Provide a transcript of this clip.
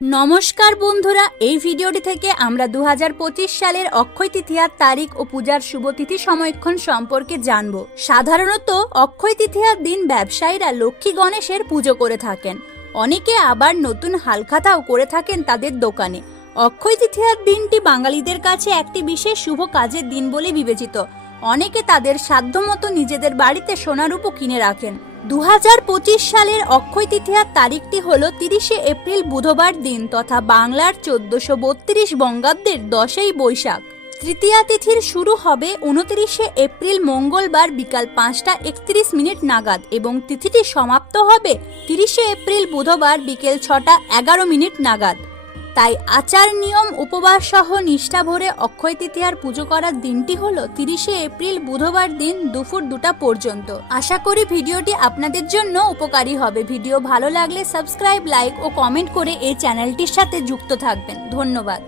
নমস্কার বন্ধুরা, এই ভিডিওটি থেকে আমরা দু হাজার পঁচিশ সালের অক্ষয় তৃতীয়ার তারিখ ও পূজার শুভতিথি সময়ক্ষণ সম্পর্কে জানব। সাধারণত অক্ষয় তৃতীয়ার দিন ব্যবসায়ীরা লক্ষ্মী গণেশের পুজো করে থাকেন। অনেকে আবার নতুন হালখাতাও করে থাকেন তাদের দোকানে। অক্ষয় তৃতীয়ার দিনটি বাঙালিদের কাছে একটি বিশেষ শুভ কাজের দিন বলে বিবেচিত। অনেকে তাদের সাধ্যমতো নিজেদের বাড়িতে সোনারূপও কিনে রাখেন। দু হাজার পঁচিশ সালের অক্ষয় তৃতীয়ার তারিখটি হল তিরিশে এপ্রিল বুধবার দিন তথা বাংলার চোদ্দশো বত্রিশ বঙ্গাব্দের দশই বৈশাখ। তৃতীয়া তিথির শুরু হবে উনত্রিশে এপ্রিল মঙ্গলবার বিকাল পাঁচটা একত্রিশ মিনিট নাগাদ এবং তিথিটি সমাপ্ত হবে তিরিশে এপ্রিল বুধবার বিকেল ছটা এগারো মিনিট নাগাদ। তাই আচার, নিয়ম, উপবাস সহ নিষ্ঠা ভরে অক্ষয় তৃতীয়ার পুজো করার দিনটি হলো তিরিশে এপ্রিল, বুধবার দিন দুপুর দুটা পর্যন্ত। আশা করি ভিডিওটি আপনাদের জন্য উপকারী হবে। ভিডিও ভালো লাগলে সাবস্ক্রাইব, লাইক ও কমেন্ট করে এই চ্যানেলটির সাথে যুক্ত থাকবেন। ধন্যবাদ।